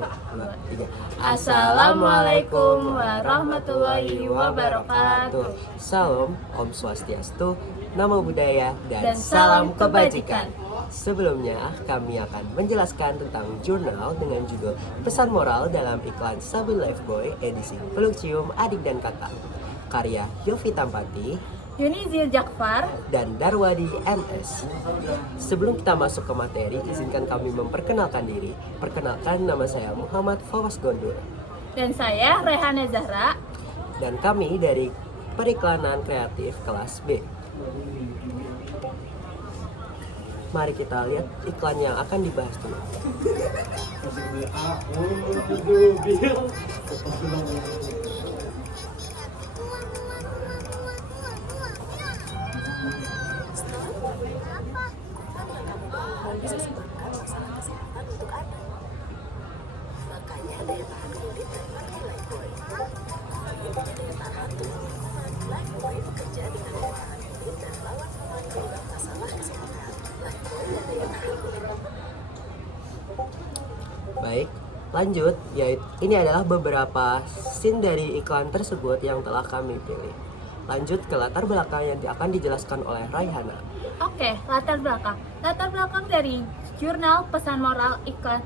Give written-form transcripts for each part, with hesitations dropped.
2, 3. Assalamualaikum warahmatullahi wabarakatuh. Salam, Om Swastiastu, Namo Buddhaya, dan Dan salam salam kebajikan. kebajikan. Sebelumnya, kami akan menjelaskan tentang jurnal dengan judul Pesan Moral dalam iklan Sabun Lifebuoy edisi Peluk Cium Adik dan Kakak, karya Yofi Tampati Yunizil Jakfar. dan Darwadi MS. Sebelum kita masuk ke materi, izinkan kami memperkenalkan diri. Perkenalkan, nama saya Muhammad Fawas Gondur, Dan saya Rehana Zahra. dan kami dari Periklanan Kreatif kelas B. Mari kita lihat iklan yang akan dibahas dulu. bisa sebabkan masalah kesehatan untuk Anda. Makanya daya tahan kulit dan pakai Lifebuoy. Ingin punya daya tahan tubuh kuat, Lifebuoy bekerja dengan daya tahan kulit dan lawan kuman penyebab masalah kesehatan. Lifebuoy dan daya tahan kulit. Baik, lanjut. Yaitu ini adalah beberapa scene dari iklan tersebut yang telah kami pilih. Lanjut ke latar belakang yang akan dijelaskan oleh Raihana. Oke, latar belakang. Latar belakang dari jurnal pesan moral iklan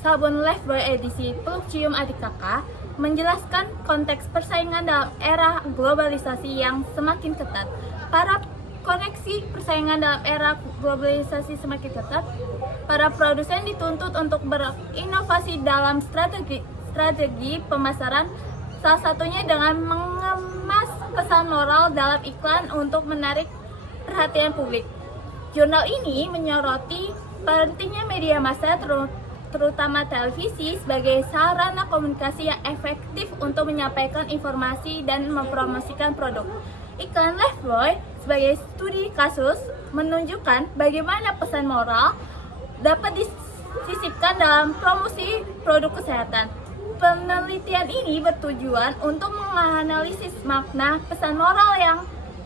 Sabun Lifebuoy edisi Peluk Cium Adik Kakak menjelaskan konteks persaingan dalam era globalisasi yang semakin ketat. Para koneksi persaingan dalam era globalisasi semakin ketat, para produsen dituntut untuk berinovasi dalam strategi pemasaran, salah satunya dengan mengemas pesan moral dalam iklan untuk menarik perhatian publik. Jurnal ini menyoroti pentingnya media massa terutama televisi sebagai sarana komunikasi yang efektif untuk menyampaikan informasi dan mempromosikan produk. Iklan Lifebuoy sebagai studi kasus menunjukkan bagaimana pesan moral dapat disisipkan dalam promosi produk kesehatan. Penelitian ini bertujuan untuk menganalisis makna pesan moral yang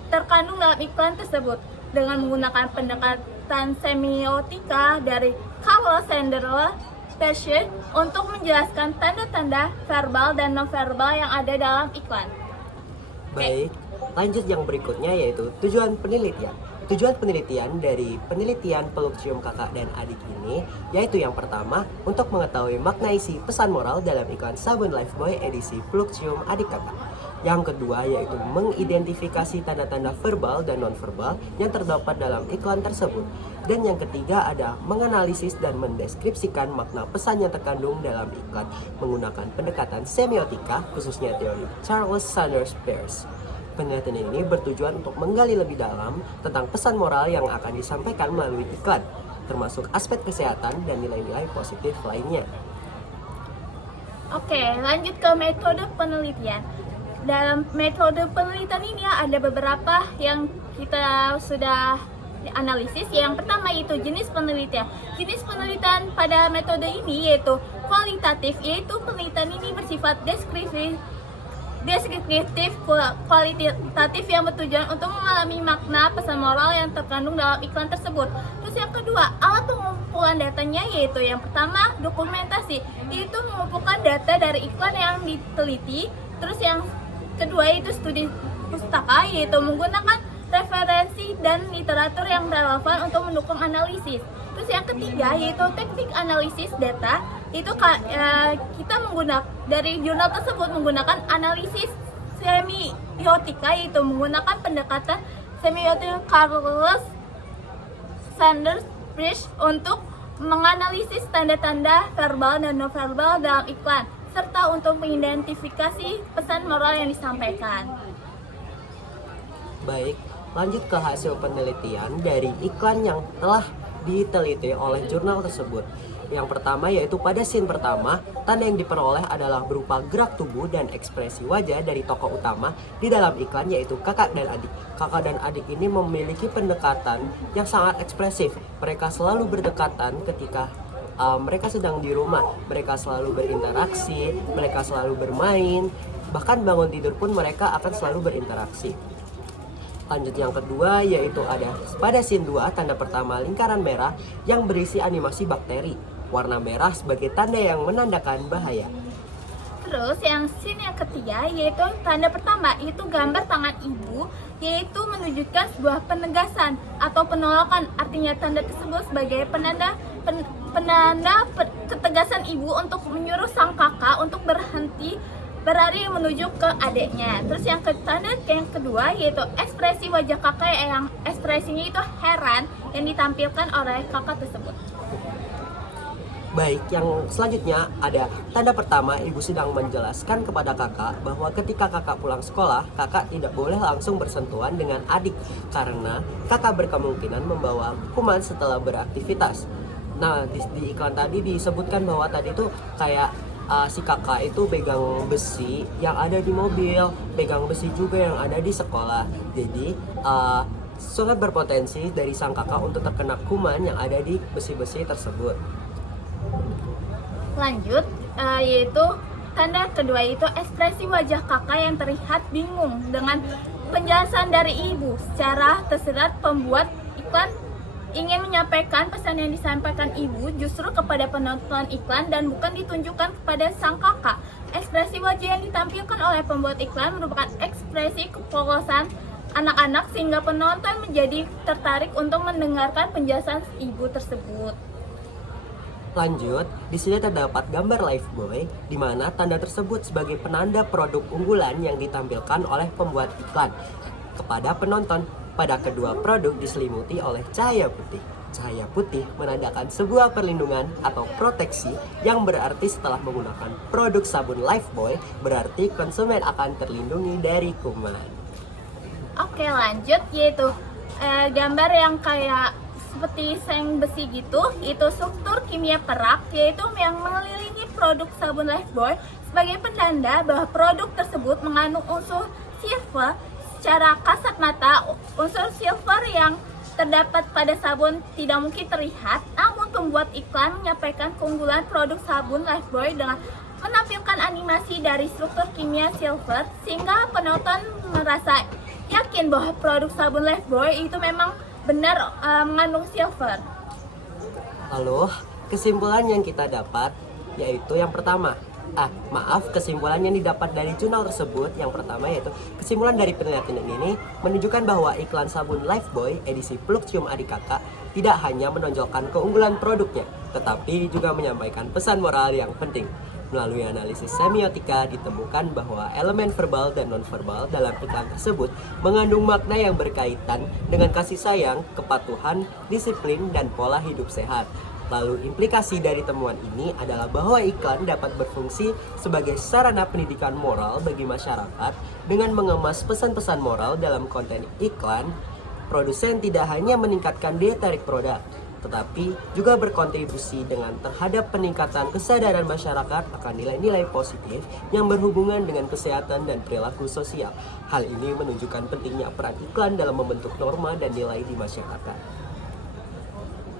terkandung dalam iklan tersebut dengan menggunakan pendekatan semiotika dari Carl Sandler Peirce untuk menjelaskan tanda-tanda verbal dan nonverbal yang ada dalam iklan. Baik, lanjut yang berikutnya yaitu tujuan penelitian. Tujuan penelitian dari penelitian Peluk Cium Kakak dan Adik ini yaitu yang pertama, untuk mengetahui makna isi pesan moral dalam iklan Sabun Lifebuoy edisi Peluk Cium Adik Kakak. Yang kedua yaitu mengidentifikasi tanda-tanda verbal dan nonverbal yang terdapat dalam iklan tersebut. Dan yang ketiga ada menganalisis dan mendeskripsikan makna pesan yang terkandung dalam iklan menggunakan pendekatan semiotika, khususnya teori Charles Sanders Peirce. Penelitian ini bertujuan untuk menggali lebih dalam tentang pesan moral yang akan disampaikan melalui iklan, termasuk aspek kesehatan dan nilai-nilai positif lainnya. Oke, lanjut ke metode penelitian. Dalam metode penelitian ini ada beberapa yang kita sudah analisis. Yang pertama itu jenis penelitian. Jenis penelitian pada metode ini yaitu kualitatif, yaitu penelitian ini bersifat deskriptif kualitatif yang bertujuan untuk mengalami makna pesan moral yang terkandung dalam iklan tersebut. Terus yang kedua, alat pengumpulan datanya yaitu yang pertama dokumentasi, yaitu mengumpulkan data dari iklan yang diteliti. Terus yang kedua itu studi pustaka, yaitu menggunakan referensi dan literatur yang relevan untuk mendukung analisis. Terus yang ketiga yaitu teknik analisis data, itu kita menggunakan dari jurnal tersebut menggunakan analisis semiotika, yaitu menggunakan pendekatan semiotika Carl Sanders Peirce untuk menganalisis tanda-tanda verbal dan nonverbal dalam iklan serta untuk mengidentifikasi pesan moral yang disampaikan. Baik, lanjut ke hasil penelitian dari iklan yang telah diteliti oleh jurnal tersebut. Yang pertama yaitu pada scene pertama, tanda yang diperoleh adalah berupa gerak tubuh dan ekspresi wajah dari tokoh utama di dalam iklan yaitu kakak dan adik. Kakak dan adik ini memiliki pendekatan yang sangat ekspresif. Mereka selalu berdekatan ketika mereka sedang di rumah. Mereka selalu berinteraksi, mereka selalu bermain, bahkan bangun tidur pun mereka akan selalu berinteraksi. Lanjut yang kedua yaitu ada pada scene 2 tanda pertama lingkaran merah yang berisi animasi bakteri. warna merah sebagai tanda yang menandakan bahaya. Terus yang scene yang ketiga yaitu tanda pertama itu gambar tangan ibu, yaitu menunjukkan sebuah penegasan atau penolakan. Artinya tanda tersebut sebagai penanda ketegasan ibu untuk menyuruh sang kakak untuk berlari menuju ke adiknya. Terus yang tanda yang kedua yaitu ekspresi wajah kakak yang ekspresinya itu heran yang ditampilkan oleh kakak tersebut. Baik, yang selanjutnya ada tanda pertama, ibu sedang menjelaskan kepada kakak bahwa ketika kakak pulang sekolah, kakak tidak boleh langsung bersentuhan dengan adik karena kakak berkemungkinan membawa kuman setelah beraktivitas. Nah, di iklan tadi disebutkan bahwa tadi tuh kayak si kakak itu pegang besi yang ada di mobil, pegang besi juga yang ada di sekolah. Jadi sangat berpotensi dari sang kakak untuk terkena kuman yang ada di besi-besi tersebut. Lanjut, yaitu tanda kedua itu ekspresi wajah kakak yang terlihat bingung dengan penjelasan dari ibu. Secara tersirat pembuat iklan ingin menyampaikan pesan yang disampaikan ibu justru kepada penonton iklan dan bukan ditunjukkan kepada sang kakak. Ekspresi wajah yang ditampilkan oleh pembuat iklan merupakan ekspresi kepolosan anak-anak sehingga penonton menjadi tertarik untuk mendengarkan penjelasan ibu tersebut. Lanjut, di sini terdapat gambar Lifebuoy di mana tanda tersebut sebagai penanda produk unggulan yang ditampilkan oleh pembuat iklan kepada penonton. Pada kedua produk diselimuti oleh cahaya putih. Cahaya putih menandakan sebuah perlindungan atau proteksi yang berarti setelah menggunakan produk sabun Lifebuoy berarti konsumen akan terlindungi dari kuman. Oke, lanjut yaitu gambar yang kayak seperti seng besi gitu, itu struktur kimia perak yaitu yang mengelilingi produk sabun Lifebuoy sebagai penanda bahwa produk tersebut mengandung unsur silver. Secara kasat mata, unsur silver yang terdapat pada sabun tidak mungkin terlihat, namun pembuat iklan menyampaikan keunggulan produk sabun Lifebuoy dengan menampilkan animasi dari struktur kimia silver sehingga penonton merasa yakin bahwa produk sabun Lifebuoy itu memang benar mengandung silver. Lalu, kesimpulan yang kita dapat yaitu yang pertama. Kesimpulan yang didapat dari jurnal tersebut yang pertama yaitu kesimpulan dari penelitian ini menunjukkan bahwa iklan sabun Lifebuoy edisi peluk cium adik kakak tidak hanya menonjolkan keunggulan produknya, tetapi juga menyampaikan pesan moral yang penting. Melalui analisis semiotika ditemukan bahwa elemen verbal dan nonverbal dalam iklan tersebut mengandung makna yang berkaitan dengan kasih sayang, kepatuhan, disiplin, dan pola hidup sehat. Lalu implikasi dari temuan ini adalah bahwa iklan dapat berfungsi sebagai sarana pendidikan moral bagi masyarakat dengan mengemas pesan-pesan moral dalam konten iklan. Produsen tidak hanya meningkatkan daya tarik produk, tetapi juga berkontribusi dengan terhadap peningkatan kesadaran masyarakat akan nilai-nilai positif yang berhubungan dengan kesehatan dan perilaku sosial. Hal ini menunjukkan pentingnya peran iklan dalam membentuk norma dan nilai di masyarakat.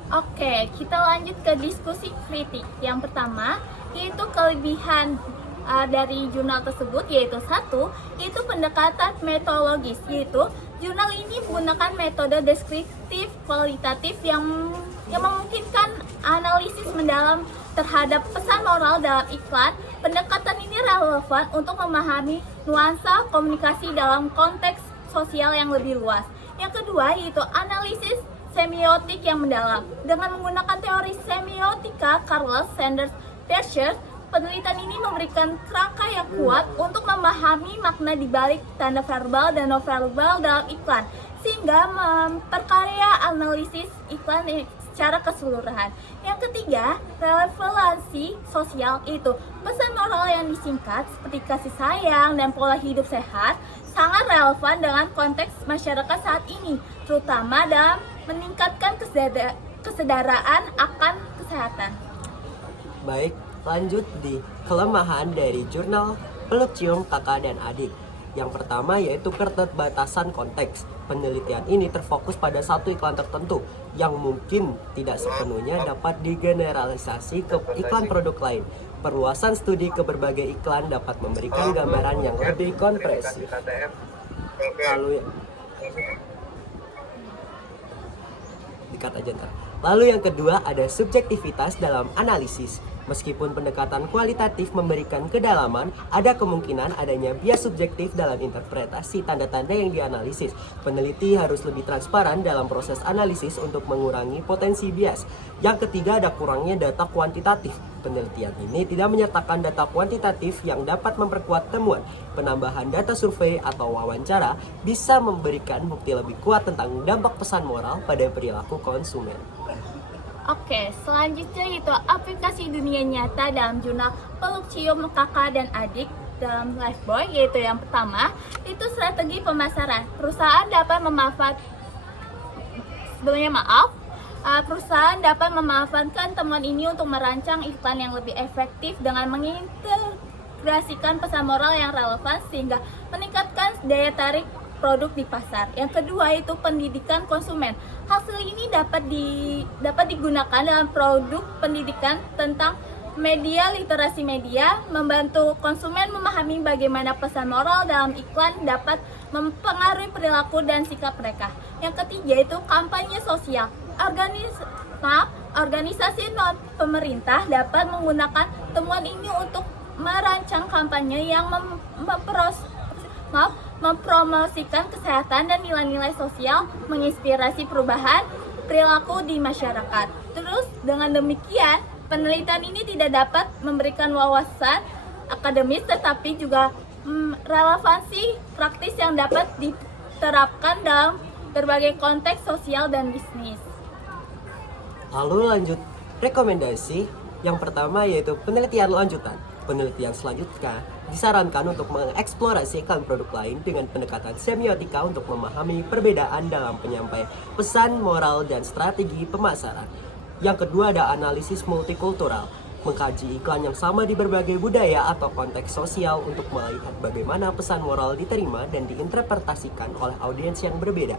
Oke, kita lanjut ke diskusi kritik. Yang pertama, yaitu kelebihan dari jurnal tersebut, yaitu satu, itu pendekatan metodologis, yaitu jurnal ini menggunakan metode deskriptif kualitatif yang memungkinkan analisis mendalam terhadap pesan moral dalam iklan. Pendekatan ini relevan untuk memahami nuansa komunikasi dalam konteks sosial yang lebih luas. Yang kedua, yaitu analisis semiotik yang mendalam. Dengan menggunakan teori semiotika Carlos Sanders Peirce, penelitian ini memberikan kerangka yang kuat untuk memahami makna di balik tanda verbal dan non-verbal dalam iklan, sehingga memperkaya analisis iklan secara keseluruhan. Yang ketiga, relevansi sosial itu pesan moral yang disingkat seperti kasih sayang dan pola hidup sehat sangat relevan dengan konteks masyarakat saat ini, terutama dalam meningkatkan kesedaraan akan kesehatan. Baik, lanjut di kelemahan dari jurnal peluk cium kakak dan adik. Yang pertama yaitu keterbatasan konteks. Penelitian ini terfokus pada satu iklan tertentu yang mungkin tidak sepenuhnya dapat digeneralisasi ke iklan produk lain. Perluasan studi ke berbagai iklan dapat memberikan gambaran yang lebih komprehensif. Lalu dikat aja ntar. Lalu yang kedua ada subjektivitas dalam analisis. Meskipun pendekatan kualitatif memberikan kedalaman, ada kemungkinan adanya bias subjektif dalam interpretasi tanda-tanda yang dianalisis. Peneliti harus lebih transparan dalam proses analisis untuk mengurangi potensi bias. Yang ketiga ada kurangnya data kuantitatif. Penelitian ini tidak menyertakan data kuantitatif yang dapat memperkuat temuan. Penambahan data survei atau wawancara bisa memberikan bukti lebih kuat tentang dampak pesan moral pada perilaku konsumen. Oke, selanjutnya itu aplikasi dunia nyata dalam jurnal Peluk Cium Kakak dan Adik dalam Lifebuoy, yaitu yang pertama itu strategi pemasaran. Perusahaan dapat memanfaatkan temuan ini untuk merancang iklan yang lebih efektif dengan mengintegrasikan pesan moral yang relevan sehingga meningkatkan daya tarik produk di pasar. Yang kedua itu pendidikan konsumen. Hasil ini dapat digunakan dalam produk pendidikan tentang media, literasi media, membantu konsumen memahami bagaimana pesan moral dalam iklan dapat mempengaruhi perilaku dan sikap mereka. Yang ketiga itu kampanye sosial. Organisasi non pemerintah dapat menggunakan temuan ini untuk merancang kampanye yang mempromosikan kesehatan dan nilai-nilai sosial, menginspirasi perubahan perilaku di masyarakat. Terus dengan demikian, penelitian ini tidak dapat memberikan wawasan akademis tetapi juga relevansi praktis yang dapat diterapkan dalam berbagai konteks sosial dan bisnis. Lalu lanjut rekomendasi yang pertama yaitu penelitian lanjutan. Penelitian selanjutnya disarankan untuk mengeksplorasi iklan produk lain dengan pendekatan semiotika untuk memahami perbedaan dalam penyampaian pesan moral dan strategi pemasaran. Yang kedua ada analisis multikultural, mengkaji iklan yang sama di berbagai budaya atau konteks sosial untuk melihat bagaimana pesan moral diterima dan diinterpretasikan oleh audiens yang berbeda.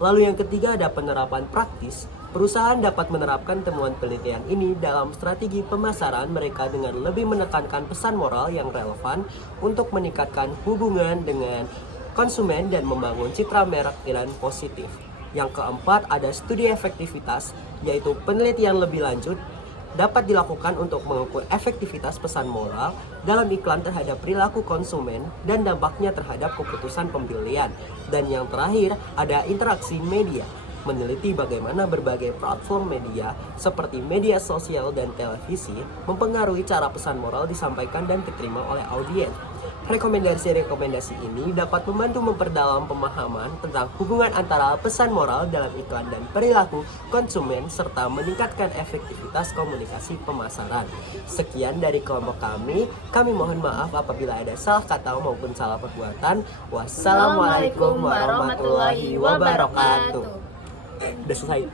Lalu yang ketiga ada penerapan praktis. Perusahaan dapat menerapkan temuan penelitian ini dalam strategi pemasaran mereka dengan lebih menekankan pesan moral yang relevan untuk meningkatkan hubungan dengan konsumen dan membangun citra merek iklan positif. Yang keempat ada studi efektivitas, yaitu penelitian lebih lanjut dapat dilakukan untuk mengukur efektivitas pesan moral dalam iklan terhadap perilaku konsumen dan dampaknya terhadap keputusan pembelian. Dan yang terakhir ada interaksi media, meneliti bagaimana berbagai platform media seperti media sosial dan televisi mempengaruhi cara pesan moral disampaikan dan diterima oleh audiens. Rekomendasi-rekomendasi ini dapat membantu memperdalam pemahaman tentang hubungan antara pesan moral dalam iklan dan perilaku konsumen serta meningkatkan efektivitas komunikasi pemasaran. Sekian dari kelompok kami mohon maaf apabila ada salah kata maupun salah perbuatan. Wassalamualaikum warahmatullahi wabarakatuh. Udah selesai.